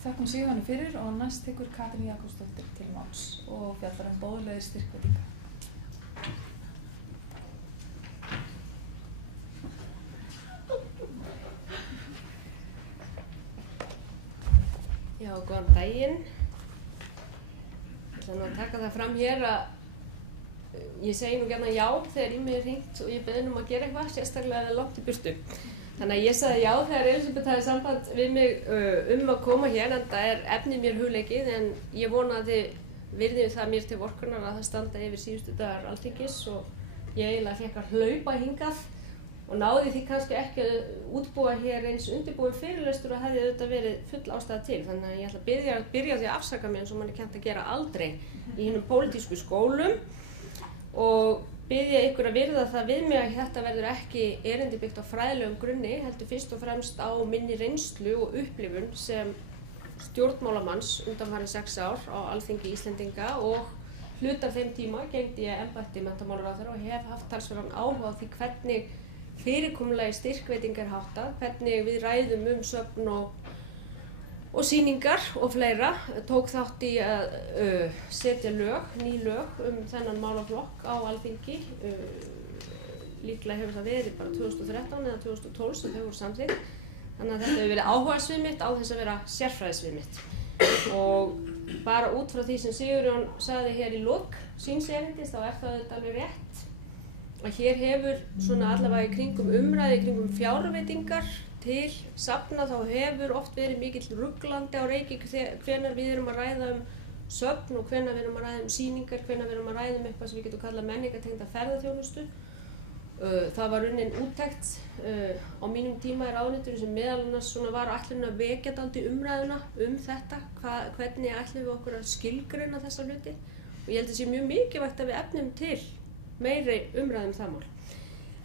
þökkum Sigurjóni fyrir og næst tekur Katrín Jakobsdóttir til máls og fjallar boðlegir styrkveitinga. Já, góðan daginn. Ég ætla nú að taka það fram hér að ég segi nú gjarnan já þegar í mig er hringt og ég beðin að gera eitthvað, sérstaklega eða langt í burtu. Þannig að ég sagði já þegar Elísabet hafði samband við mig að koma hér, en það efnið mér hugleikið, en ég vona að þið virðið það mér til vorkunnar að það standa yfir síðustu dagar Alþingis og ég eiginlega fékk að hlaupa hingað og náði því kannski ekki að útbúa hér eins undirbúin fyrirlestur og hefði auðvitað verið full ástæða til. Þannig að ég ætla að byrja á því að afsaka mig eins og mann er kennt að gera aldrei í hinum pólitísku skólum og biðja ykkur að virða það við mig að þetta verður ekki erindi byggt á fræðilegum grunni, heldur fyrst og fremst á minni reynslu og upplifun sem stjórnmálamanns undanfarin 6 ár á Alþingi Íslendinga og hluta af þeim tíma gegndi ég embætti menntamálaráðherra og hef haft talsverðan áhuga á því hvernig fyrirkomulagi styrkveitingar háttað, hvernig við ræðum söfn og sýningar og fleira, tók þátt í að setja ný lög þennan málaflokk á Alþingi. Líklega hefur það verið bara 2013 eða 2012 sem þau voru samþykkt. Þannig að þetta hefur verið áhugasvið mitt á þess að vera sérfræðisvið mitt. Og bara út frá því sem Sigurjón sagði hér í lok síns erindis, þá það auðvitað alveg rétt að hér hefur svona allavega í kringum umræði, í kringum fjárveitingar til safna þá hefur oft verið mikill ruglandi á Reykjavík hvenær við erum að ræða söfn og hvenær við erum að ræða sýningar, hvenær við erum að ræða eitthvað sem við getum kallað menningartengda ferðaþjónustu. Það var unnin úttekt á mínum tíma í ráðuneytinu sem meðal annars var ætlunin að vekja dálítið umræðuna þetta, hvernig ætlum við okkur að skilgreina þessa hluti og ég held að sé mjög mikilvægt að við efnum til meiri umræðum það mál.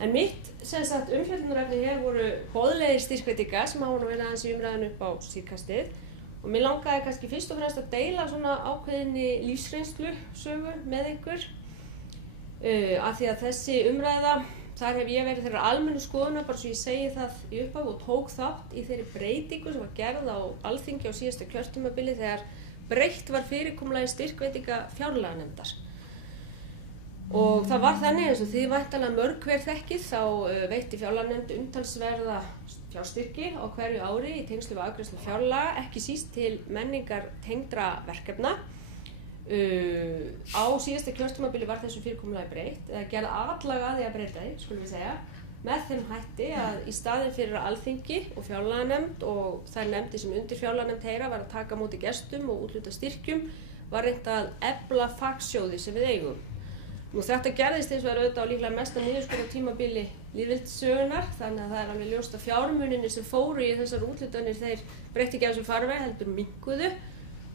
En mitt umfjöllunarefni hér voru boðlegir styrkveitingar sem hafa nú verið aðeins í umræðinu upp á síðkastið og mér langaði kannski fyrst og fremst að deila svona ákveðinni lífsreynslu sögu með ykkur af því að þessi umræða, þar hef ég verið þeirra almennu skoðunar, bara svo ég segi það í upphafi og tók þátt í þeirri breytingu sem var gerð á Alþingi á síðasta kjörtímabili þegar breytt var fyrirkomulagi styrkveitinga fjárlaganefndar. Og það var þannig eins og þið væntanlega mörg hver þekkið þá veitti fjárlaganefnd umtalsverða fjárstyrki á hverju ári í tengslum við afgreiðslu fjárlaga, ekki síst til menningartengdra verkefna. Á síðasta kjörtímabili var þessu fyrirkomulagi breytt, eða gerð atlaga að því að breyta því, skulum við segja, með þeim hætti að í staðinn fyrir Alþingi og fjárlaganefnd og þær nefndir sem undir fjárlaganefnd heyra var að taka á móti gestum og úthluta styrkjum, var reynt að efla fagsjóði sem við eigum. Nú þetta gerðist eins og auðvitað á líklega mesta niðurskurðar tímabili lýðveldissögunnar, þannig að það er alveg ljóst að fjármunirnir sem fóru í þessar úthlutanir þeir breytti ekki af þessum farveg heldur minnkuðu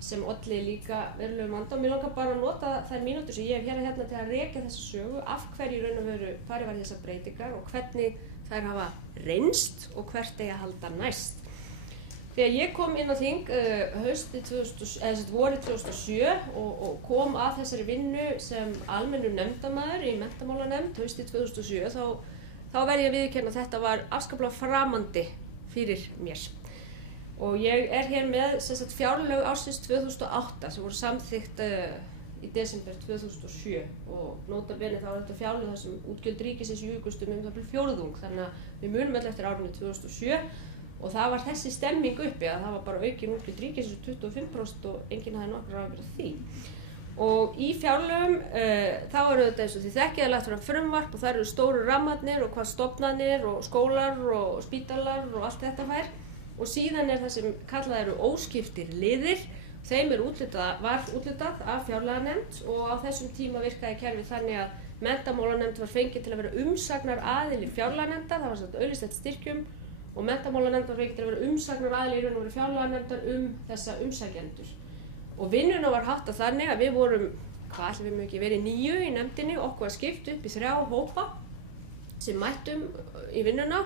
sem olli líka verulegum vanda og mér langar bara að nota þær mínútur sem ég hef hérna til að rekja þessa sögu af hverju í raun og veru farið var þessar breytingar og hvernig þær hafa reynst og hvert eigi að halda næst. Þegar ég kom inn á þing vorið 2007 og kom að þessari vinnu sem almennur nefndamaður í menntamálanefnd haustið 2007 þá verð ég að viðurkenna að þetta var afskaplega framandi fyrir mér. Og ég hér með fjárlög ársins 2008 sem voru samþykkt í desember 2007 og nota bene þá þetta fjárlög þar sem útgjöld ríkisins jukust það bil fjórðung þannig að við munum öll eftir árinu 2007 og það var þessi stemming uppi að það var bara aukin útgjöld ríkisins 25% og enginn hafði nokkur áhyggjur af því. Og í fjárlögum þá þetta eins og þið þekkið að lagt fram frumvarp og það eru stóru rammarnir og hvað stofnanir og skólar og spítalar og allt þetta fær og síðan það sem kallað eru óskiptir liðir, þeim var úthlutað af fjárlaganefnd og á þessum tíma virkaði kerfið þannig að menntamálanefnd var fengið til að vera umsagnar aðili fjárlaganefndar, það var sagt auglýst styrkjum og menntamálanefnd var fengið til að vera umsagnar aðili í raun og veru fjárlaganefndar þessa umsækjendur. Og vinnuna var háttað þannig að við vorum, hvað ætlum við mjög ekki verið 9 í nefndinni, okkur var skipt upp í 3 hópa sem mættum í vinnuna,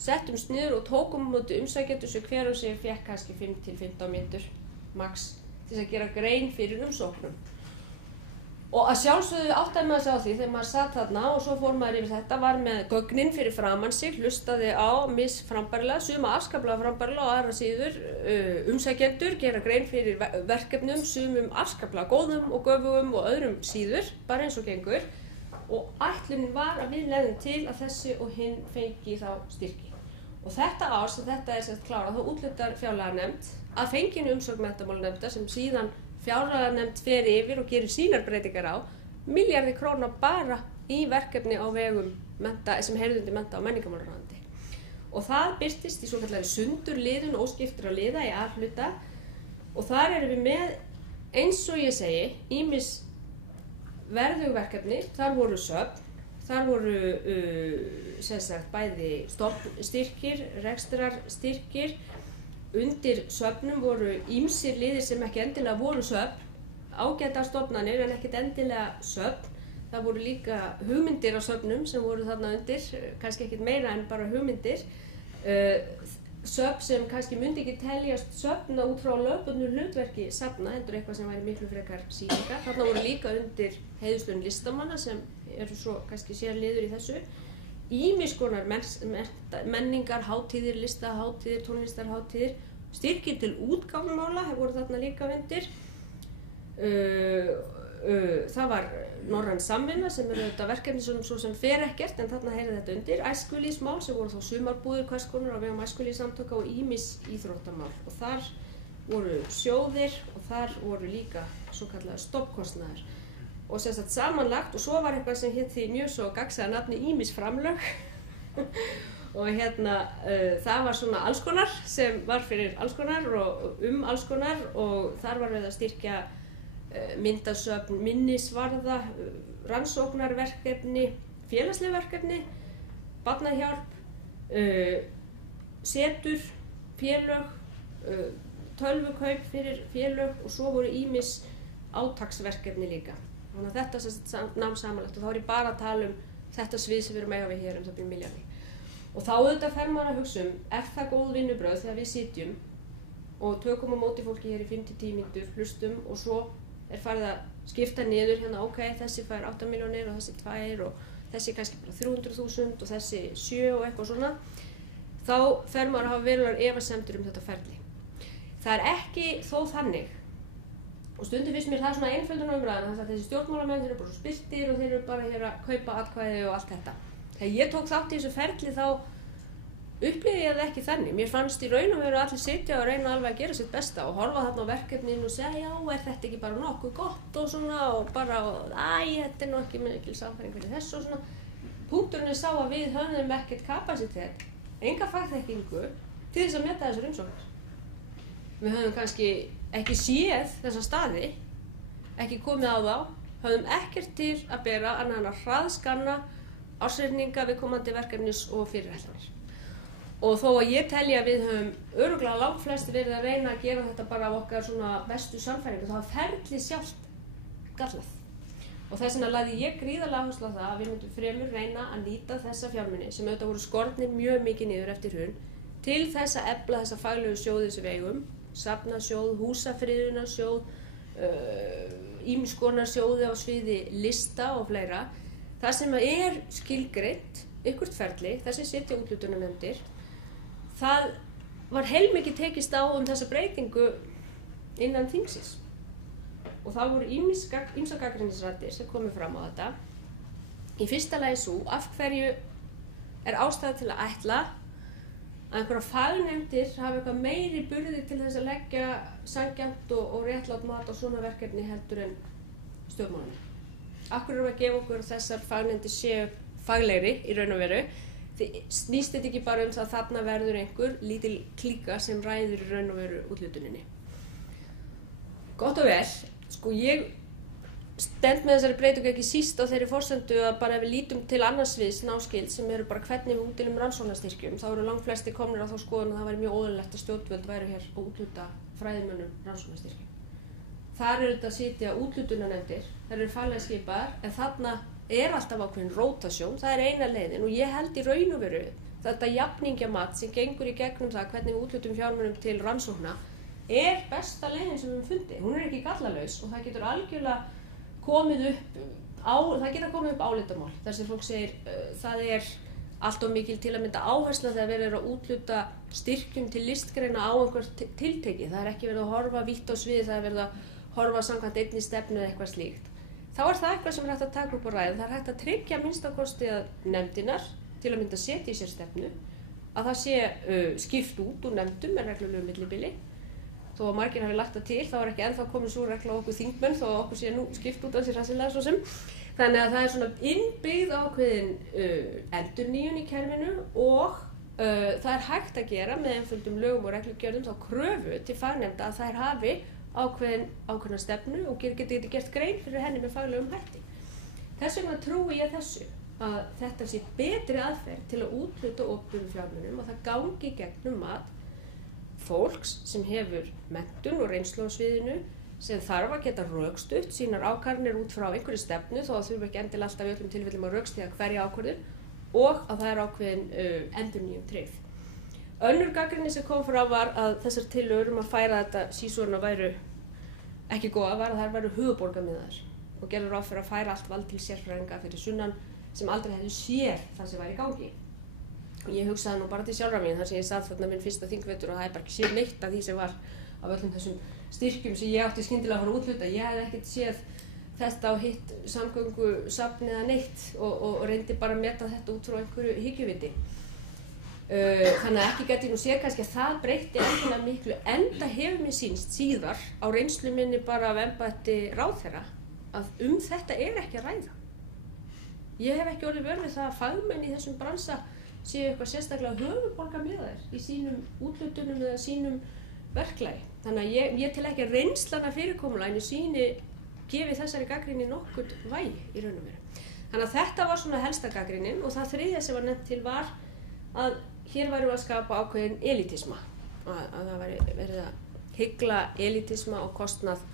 settumst niður og tókum móti umsækjendur sem hver og sig fékk kannski 5 til 15 mínútur max til að gera grein fyrir umsóknum. Og að sjálfsögðu áttaði maður sig á því þegar maður satt þarna og svo fór maður yfir þetta, var með gögnin fyrir framan sig, hlustaði á misframbærilega, suma afskaplega frambærilega og aðra síður umsækjendur, gera grein fyrir verkefnum, sumum afskaplega góðum og göfugum og öðrum síður, bara eins og gengur. Og ætlunin var að við leiðum til að þessi og hinn fengi þá styrki. Og þetta ár sem þetta sett klárað, þá úthlutar fjárlaganefnd að fenginu umsögn menntamálanefndar sem síðan fjárlaganefnd fer yfir og gerir sínar breytingar á milljarði króna bara í verkefni á vegum sem heyrðu undir mennta- og menningarmálaráðuneyti. Og það birtist í svokallari sundurliðun og óskiptra liða í A-hluta og þar erum við með, eins og ég segi, ýmis verðug verkefni, þar voru söfn, þar voru sem sagt bæði stofnstyrkir, rekstrarstyrkir. Undir söfnum voru ýmsir liðir sem ekki endilega voru söfn, ágætar stofnanir en ekkert endilega söfn. Það voru líka hugmyndir á söfnum sem voru þarna undir, kannski ekkert meira en bara hugmyndir. Söfn sem kannski myndi ekki teljast söfna út frá lögbundnu hlutverki safna, heldur eitthvað sem væri miklu frekar sýningar. Þarna voru líka undir heiðurslaun listamanna sem eru svo kannski sérliður í þessu. Ýmis konar menningar, hátíðir, listahátíðir, tónlistarhátíðir, styrkir til útgáfumála, voru þarna líka undir. Það var norræn samvinna sem eru þetta verkefni svo sem fer ekkert en þarna heyrir þetta undir. Æskulýðsmál sem voru þá sumarbúðir hvers konar á vegum æskulýðssamtaka og ýmis íþróttamál. Og þar voru sjóðir og þar voru líka svo kallaðar stofnkostnaðir. Og sem sagt samanlagt og svo var eitthvað sem hét því mjög svo gagnsæða nafni ýmis framlög og það var svona alls konar sem var fyrir alls konar og alls konar og þar var við að styrkja myndasöfn, minnisvarða, rannsóknarverkefni, félagsleg verkefni, barnahjálp, setur, félög, tölvukaup fyrir félög og svo voru ýmis átaksverkefni líka. Þannig að þetta nam samanlagt og þá er ég bara að tala þetta svið sem við erum eiga við hér það byrjum milljarði. Og þá auðvitað fer maður að hugsa það góð vinnubrögð þegar við sitjum og tökum á móti fólki hér í 5-10 mínútur, hlustum og svo farið að skipta niður ok, þessi fær 8 milljónir og þessi 2 og þessi kannski bara 300.000 og þessi 7 og eitthvað svona. Þá fer maður að hafa verulegar efasemdir þetta ferli. Það er ekki þó þannig. Og stundum finnst mér það svona einföldun umræðan þess að þessi stjórnmálamenn eru bara svo spiltir og þeir eru bara hér að kaupa atkvæði og allt þetta. Þegar ég tók þátt í þessu ferli þá upplifði ég það ekki þannig. Mér fannst í raun og veru allir sitja og reyna alveg að gera sitt besta og horfa þarna á verkefnin og segja já, er þetta ekki bara nokkuð gott og svona og bara þetta nú ekki mikil samfæring fyrir þessu og svona. Punkturinn sá að við höfðum ekkert kapasitet, enga fagþekkingu til þess að meta þessar umsóknir. Við höfðum kannski ekki séð þessa staði, ekki komið á þá, höfðum ekkert til að bera annað en að hraðskanna ársreikninga viðkomandi verkefnis og fyrirætlanir. Og þó að ég telji að við höfum örugglega langflestir verið að reyna að gera þetta bara af okkar svona bestu sannfæringu, þá var ferlið sjálft gallað. Og þess vegna lagði ég gríðarlega áherslu á það að við myndum fremur reyna að nýta þessa fjármuni sem auðvitað voru skornir mjög mikið niður eftir hrun til þess að efla þessa faglegu sjóði sem við eigum, safnasjóð, húsafriðunarsjóð, ýmiss konar sjóði á sviði lista og fleira. Það sem er skilgreint, ykkurt ferli, þessi sitja úthlutunarnefndir, það var heilmikið tekist á þessa breytingu innan þingsins. Og það voru ýmsar gagnrýnisraddir sem komu fram á þetta. Í fyrsta lagi sú, af hverju er ástæða til að ætla að einhverja fagnefndir hafa eitthvað meiri burði til þess að leggja sanngjarnt og réttlátt mat á svona verkefni heldur en stjórnmálanum. Af hverju erum við að gefa okkur þessar fagnefndir séu faglegri í raun og veru? Því snýst þetta ekki bara það að þarna verður einhver lítil klíka sem ræður í raun og veru úthlutuninni. Gott og vel, sko ég stend með þessari breytingu ekki síst á þeirri forsendu að bara ef við lítum til annars sviðs náskild sem eru bara hvernig við útdeilum rannsóknarstyrkjum, þá eru langflestir komnir á þá skoðun að það væri mjög óeðlilegt að stjórnvöld væru hér og úthluta fræðimönnum rannsóknarstyrkjum. Þar eru þetta að sitja úthlutunarnefndir, þær eru faglega skipaðar, en þarna er alltaf ákveðin rótasjón, það er eina leiðin og ég held í raun og veru þetta jafningjamat sem gengur í gegnum það hvernig við úthlutum fjármunum til rannsókna er besta leiðin sem við höfum fundið. Hún er ekki gallalaus og það getur algjörlega komið upp það geta komið upp álitamál þar sem fólk segir það allt of mikil til að mynda áhersla þegar verið að útluta styrkjum til listgreina á einhver tilteki. Það ekki verið að horfa vítt á svið, það verið að horfa samkvæmt einni stefnu eða eitthvað slíkt. Þá það eitthvað sem hægt að taka upp á ræðu. Það hægt að tryggja minnstakosti að nefndinar til að mynda setja í sér stefnu, að það sé skipt út úr nefndum með reglulegu millibili. Þó að margir hafi lagt það til, þá ekki ennþá komið svo regla á okkur þingmenn, þó að okkur sé nú skipt út af sér ræðsilega svo sem. Þannig að það svona innbyggð ákveðin endurnýjun í kerfinu og það hægt að gera með einföldum lögum og reglugerðum þá kröfu til fagnefnda að þær hafi ákveðna stefnu og geti gert grein fyrir henni með faglegum hætti. Þess vegna trúi ég þessu að þetta sé betri aðferð til að úthluta opinberum fjármunum og það gangi gegnum mat fólks sem hefur menntun og reynslu á sviðinu sem þarf að geta rökstutt sínar ákvarðanir út frá einhverju stefnu þó að þurfa ekki endilega alltaf í öllum tilfellum að rökstyðja hverja ákvörðun og að það ákveðin endurnýjun tryggð. Önnur gagnrýni sem kom frá var að þessar tillögur að færa þetta sísúruna væru ekki góða var að þær væru höfuðborgarmiðaðar og gerðu ráð fyrir að færa allt vald til sérfræðinga fyrir sunnan sem aldrei hefðu séð það sem væri í gangi. Og ég hugsaði nú bara til sjálfra mín þar sem ég satt þarna minn fyrsta þingvetur og það bara ekki séð neitt af því sem var af öllum þessum styrkjum sem ég átti skyndilega að fara að úthluta. Ég hefði ekkert séð þetta á hitt samgöngusafn eða neitt og reyndi bara að meta þetta út frá einhverju hyggjuviti. Þannig að ekki gæti nú séð kannski að það breytti endilega miklu enda hefur mér sýnst síðar á reynslu minni bara af embætti ráðherra að þetta ekki að ræða. Ég hef ekki orðið vör við það að fagmenn í þessum bransa séu eitthvað sérstaklega höfuðborgarmiðaðir í sínum úthlutunum eða sínum verklagi. Þannig að ég tel ekki að reynslan af fyrirkomulaginu síni gefi þessari gagnrýni nokkurn vægi í raun og veru. Þannig að þetta var svona helsta gagnrýnin og það þriðja sem var nefnt til var að hér værum við að skapa ákveðin elitisma. Að það væri verið að hygla elitisma og kostnað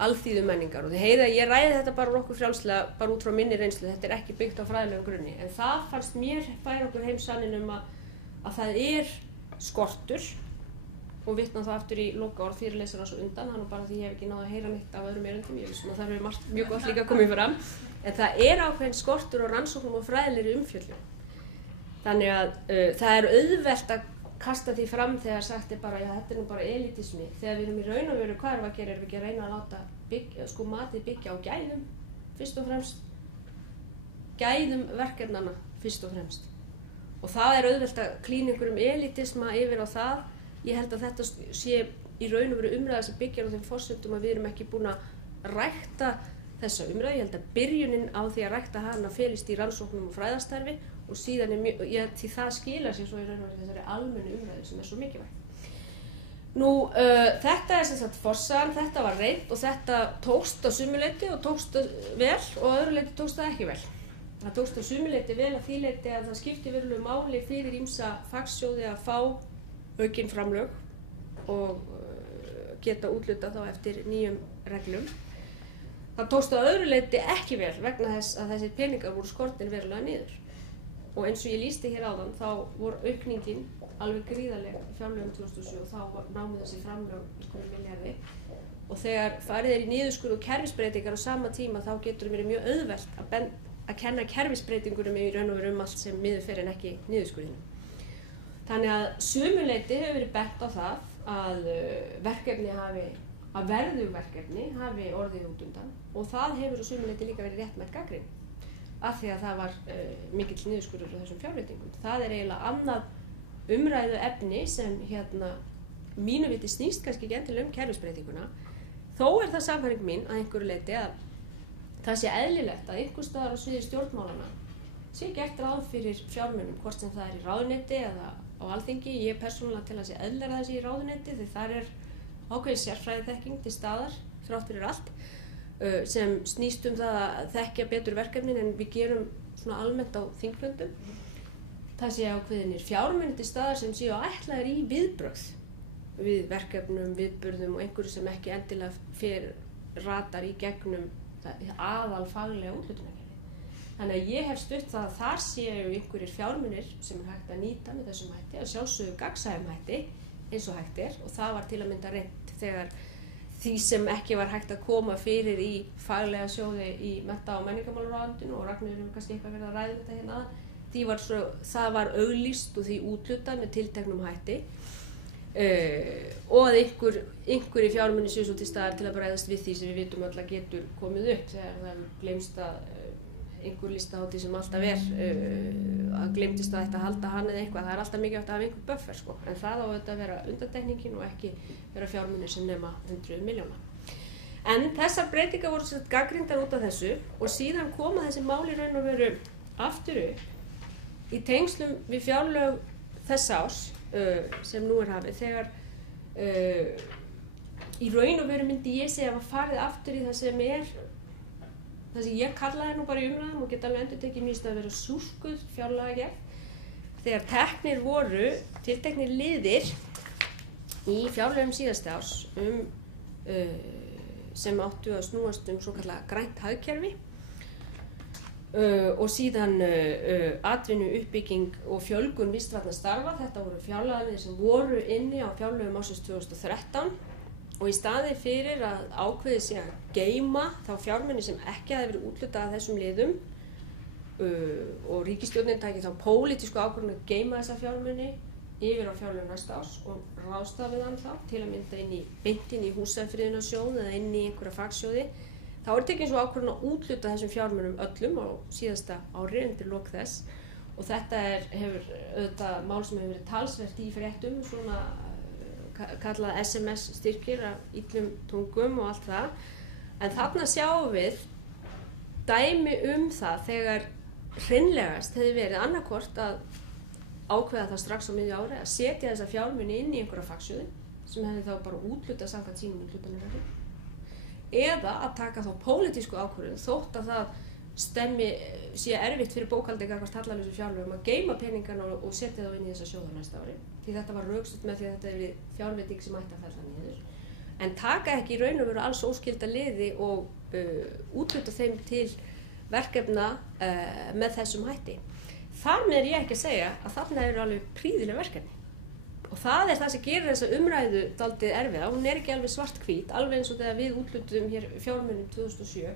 alþýðu menningar og þið heyrið að ég ræði þetta bara nokkuð frjálslega bara út frá minni reynslu, þetta ekki byggt á fræðilegum grunni en það fannst mér færa okkur heim sannin að það skortur og vitna þá aftur í lokaorð fyrirlesara svo undan, þannig bara því ég hef ekki náð að heyra neitt af öðrum erindum, ég vissum að það hefur margt mjög gott líka komið fram, en það ákveðin skortur og rannsóknum og fræðilegri umfjöllun. Þannig að það auðvelt að kasta því fram þegar sagt bara, já þetta nú bara elitismi, þegar við erum í raun og veru, hvað erum við að gera? Erum við ekki að reyna að láta matið byggja á gæðum, fyrst og fremst, gæðum verkefnana, fyrst og fremst. Og það auðvelt að klína einhverjum elitisma yfir á það. Ég held að þetta sé í raun og veru umræða sem byggjar á þeim forsendum að við erum ekki búin að rækta þessa umræðu. Ég held að byrjunin á því að rækta hana felist í rannsóknum og fræðastarfi og síðan því það skilar sér svo í raun og veru þessari almennu umræðu sem svo mikilvæg. Þetta sem sagt forsagan, þetta var reynt og þetta tókst á sumu leyti og tókst vel og á öðru leyti tókst það ekki vel. Það tókst á sumu leyti vel að því leyti að það skipti verulegu máli fyrir ýmsa fagsjóði að fá aukin framlög og geta úthlutað þá eftir nýjum reglum. Það tókst á öðru leyti ekki vel vegna þess að þessir peningar voru skortin verulega niður. Og eins og ég lýsti hér áðan þá voru aukningin alveg gríðarleg í fjárlögum 2007 og þá námu þessi framlög einhverjum milljarði. Og þegar farið í niðurskurð og kerfisbreytingar á sama tíma þá getur verið mjög auðvelt að kenna kerfisbreytingunum í raun og veru allt sem miður fer en ekki niðurskurðinu. Þannig að sumu leyti hefur verið bent á það að verðug verkefni hafi orðið út undan og það hefur á sumu leyti líka verið réttmætt gagnrýni af því að það var mikill niðurskurður á þessum fjárveitingum. Það eiginlega annað umræðu efni sem mínu viti snýst kannski ekki endilega kerfisbreytinguna. Þó það sannfæring mín að einhverju leyti að það sé eðlilegt að einhvers staðar á sviði stjórnmálanna sé gert ráð fyrir fjármunum, hvort sem það í ráðuneyti eða á Alþingi. Ég persónulega til að sé eðlilega þessi í ráðuneyti því þar ákveðin sérfræðiþekking til staðar þrátt fyrir allt sem snýst það að þekkja betur verkefnin en við gerum svona almennt á þingfundum. Það sé ákveðinir fjármunir til staðar sem séu ætlaðir í viðbrögð við verkefnum, viðburðum og einhverju sem ekki endilega ratar í gegnum aðal faglega úthlutunarkerfi. Þannig að ég hef stutt það að þar séu einhverjir fjármunir sem hægt að nýta með þessum hætti, að sjálfsögðu gagnsæjum hætti eins og hægt og það var til að mynda reynt þegar því sem ekki var hægt að koma fyrir í faglega sjóði í mennta- og menningarmálaráðuneytinu og Ragnheiður hefur kannski eitthvað verið að ræða þetta hérna það var auglýst og því úthlutað með tilteknum hætti og að einhverjir fjármunir séu svo til staðar til að bregðast við því sem við vitum öll að getur komið upp þegar það gleymst að einhver listahátíð sem alltaf að gleymtist að þetta halda hann eða eitthvað, það er alltaf mikilvægt að hafa einhver buffer sko, en það á þetta að vera undantekningin og ekki vera fjármunir sem nema 100 milljóna. En þessar breytingar voru sett gagnrýndar út af þessu og síðan koma þessi mál í raun og veru aftur upp í tengslum við fjárlög þess árs sem nú er hafið, þegar í raun og veru myndi ég segja að farið aftur í það sem ég kallaði nú bara í umræðum og geta alveg endurtekið mér að vera súrskuð fjárlagagerð þegar teknir voru tilteknir liðir í fjárlögum síðasta árs sem áttu að snúast svokallað grænt hagkerfi og síðan atvinnu uppbygging og fjölgun vistvænna starfa. Þetta voru fjárlagaliðir sem voru inni á fjárlögum ársins 2013 og í staði fyrir að ákveðið sé að geyma þá fjármuni sem ekki hafi verið úthlutað af þessum liðum og ríkisstjórnin tæki þá pólitísku ákvörðun að geyma þessa fjármuni yfir á fjárlögum næsta árs og ráðstafið hann þá til að mynda beint inn í húsafriðunarsjóð eða inn í einhverja fagsjóði. Þá er tekin svo ákvörðun að úthluta þessum fjármunum öllum á síðasta ári undir lok þess og þetta hefur auðvitað mál sem hefur verið talsvert í fréttum svona kallað SMS styrkir af illum tungum og allt það. En þarna sjáum við dæmi það þegar hreinlegast hefði verið annarkvort að ákveða það strax á miðju ári að setja þessa fjármuni inn í einhverja fagsjóði sem hefði þá bara úthlutað samkvæmt sínum úthlutunarreglum eða að taka þá pólitísku ákvörðun þótt að það sé erfitt fyrir bókhaldi gagnvart hallalausu fjárlögum að geyma peningana og setja þá inn í þessa sjóða næsta ári. Því þetta var rökstutt með því að þetta er fjárveiting sem ætti að fella niður. En taka ekki í raun og veru alls óskylda liði og úthluta þeim til verkefna með þessum hætti. Þar með er ég ekki að segja að þarna eru alveg prýðileg verkefni. Og það er það sem gerir þessa umræðu dálítið erfiða. Hún er ekki alveg svart-hvít, alveg eins og þegar við úthlutuðum hér fjármunum 2007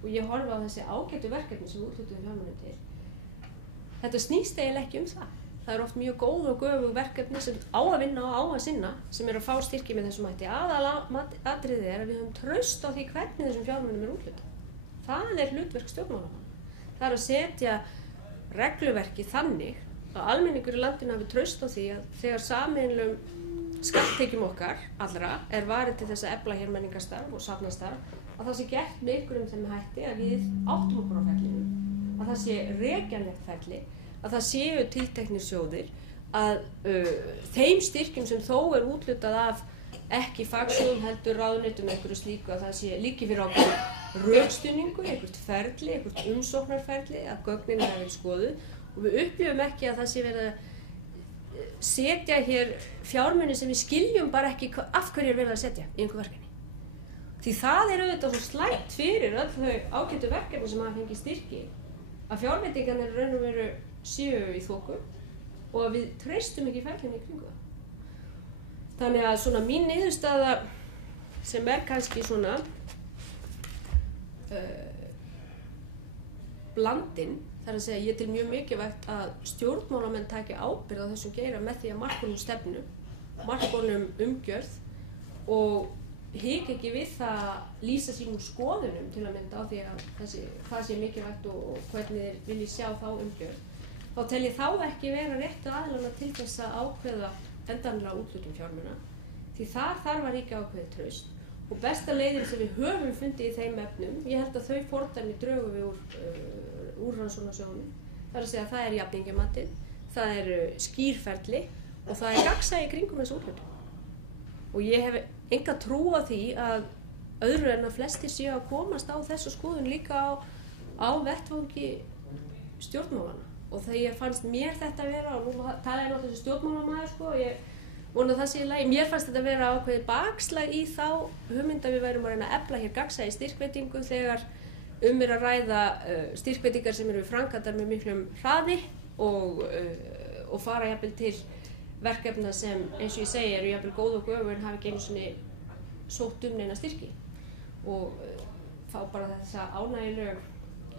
og ég horfa á þessi ágætu verkefni sem við úthlutuðum fjármunum til. Þetta snýst eiginlega ekki það. Það er oft mjög góð og göfug verkefni sem á að vinna og á að sinna sem að fá styrki með þessum hætti. Aðalatriðið er að við höfum traust á því hvernig þessum fjármunum úthlutað. Það er hlutverk stjórnmálamanna. Það er að setja regluverki þannig að almenningur í landinu hafi traust á því að þegar sameiginlegum skatttekjum okkar allra er varið til þess að efla hér menningarstarf og safnastarf að það sé gert með einhverjum þeim hætti að við áttum okkur á ferlinu, að það sé rekjanlegt ferli, að það séu tilteknir sjóðir, að þeim styrkjum sem þó er úthlutað af ekki fagsjóðum heldur ráðuneytum einhverju slíku að það sé líki fyrir ákveðin rökstuðningur, einhvert ferli, einhvert umsóknarferli að gögnin hafi verið skoðuð og við upplifum ekki að það sé verið að setja hér fjármuni sem við skiljum bara ekki af hverju er verið að setja í einhver verkefni. Því það er auðvitað svo slæmt fyrir öll þau ágætu verkefni sem hafa fengið styrki að fjárveitingarnir raun og veru séu í þoku og að við treystum ekki ferlinni í kringu það. Þannig að svona mín niðurstaða sem er kannski svona blandin, þar að segja ég til mjög mikilvægt að stjórnmálamenn taki ábyrgð á þessum geira með því að marka honum stefnu, marka honum umgjörð og hika ekki við það að lýsa sínum skoðunum til að mynda á því að það sé mikilvægt og hvernig þeir vilji sjá þá umgjörð. Þá tel ég þá ekki vera réttu aðilana til þess að ákveða endanlega úthlutun fjármuna, því þar þarf að ríkja ákveðið traust og besta leiðin sem við höfum fundið í þeim efnum, ég held að þau fordæmi drögum við úr rannsóknarsjóðunum, það er að segja að það er jafningjamatið, það er skýrferli og það er gagnsæi kringum þessu úthlutun. Og ég hef enga trú á því að öðru en að flestir séu að komast á þessu skoðun líka á vettvangi stjórnmálanna. Og þegar fannst mér þetta vera, og nú tala ég náttúrulega stjórnmálamaður sko, ég vona það sé í lagi, mér fannst þetta vera ákveðið bakslag í þá hugmynd að við værum að reyna að efla hér gagnsæi styrkveitingu þegar er að ræða styrkveitingar sem eru framkvæmdar með miklum hraði og fara jafnvel til verkefna sem eins og ég segi eru jafnvel góð og göfur en hafi ekki einu sinni sótt neina styrki og fá bara þessa ánægjulegu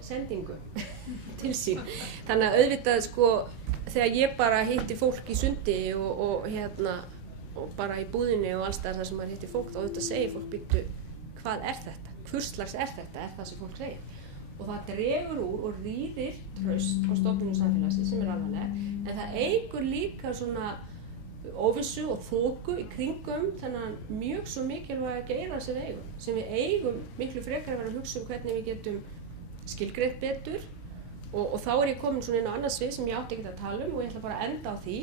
sendingu til sín. Þannig að auðvitað sko þegar ég bara hitti fólk í sundi og bara í búðinni og alls þar sem maður hitti fólk þá auðvitað segir fólk býttu hvað er þetta? Hvurslags er þetta? Er það sem fólk segir? Og það dregur úr og rýrir traust á stofnunum samfélagsins sem alvarleg en það eykur líka svona óvissu og þoku í kringum þennan mjög svo mikilvæga geira sem við eigum miklu frekar að vera að hugsa hvernig við getum skilgreint betur og þá ég komin svona inn á annað svið sem ég átti ekkert að tala og ég ætla bara að enda á því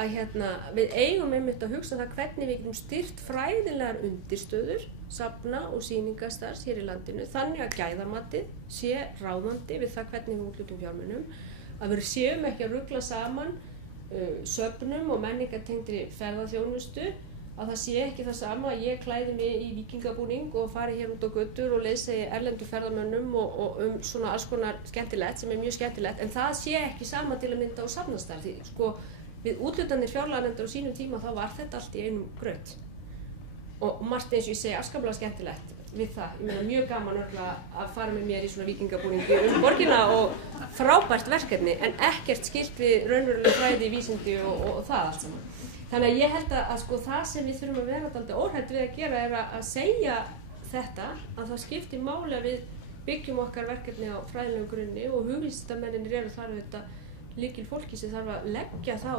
að við eigum einmitt að hugsa það hvernig við getum styrkt fræðilegar undirstöður, safna og sýningastarfs hér í landinu þannig að gæðamatið sé ráðandi við það hvernig við útlutum fjármunum, að við séum ekki að rugla saman söfnum og menningartengdri ferðaþjónustu, að það sé ekki það sama að ég klæði mig í vikingabúning og fari hér út á götur og leiðsegi erlendu ferðamönnum og svona alls konar skemmtilegt sem mjög skemmtilegt, en það sé ekki sama til að mynda á safnastarf því sko við útlutanir fjárlaganefndar á sínum tíma þá var þetta allt í einum graut og margt eins og ég segi afskaplega skemmtilegt við það, ég meina mjög gaman að fara með mér í svona vikingabúningi borgina og frábært verkefni en ekkert skilt við raunverulega fræði, vísindi og það allt saman. Þannig að ég held að sko það sem við þurfum að vera dálítið óhrædd við að gera er að segja þetta að það skiptir máli að við byggjum okkar verkefni á fræðilegum grunni og hugvísindamennirnir eru þar auðvitað lykilfólki sem þarf að leggja þá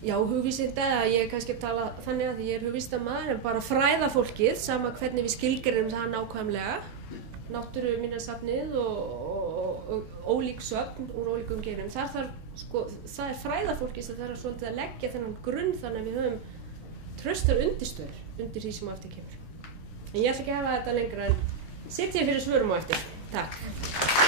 hugvísinda eða ég kannski að tala þannig að ég er hugvísindamaður en bara fræða fólkið sama hvernig við skilgreinum það nákvæmlega náttúruminjasafnið og ólík söfn úr ólíkum geirum það er fræðafólki sem þarf svolítið að leggja þennan grunn þannig að við höfum traustar undirstöður undir því sem á eftir kemur en ég ætla ekki að hafa þetta lengra en sitja fyrir svörum á eftir. Takk.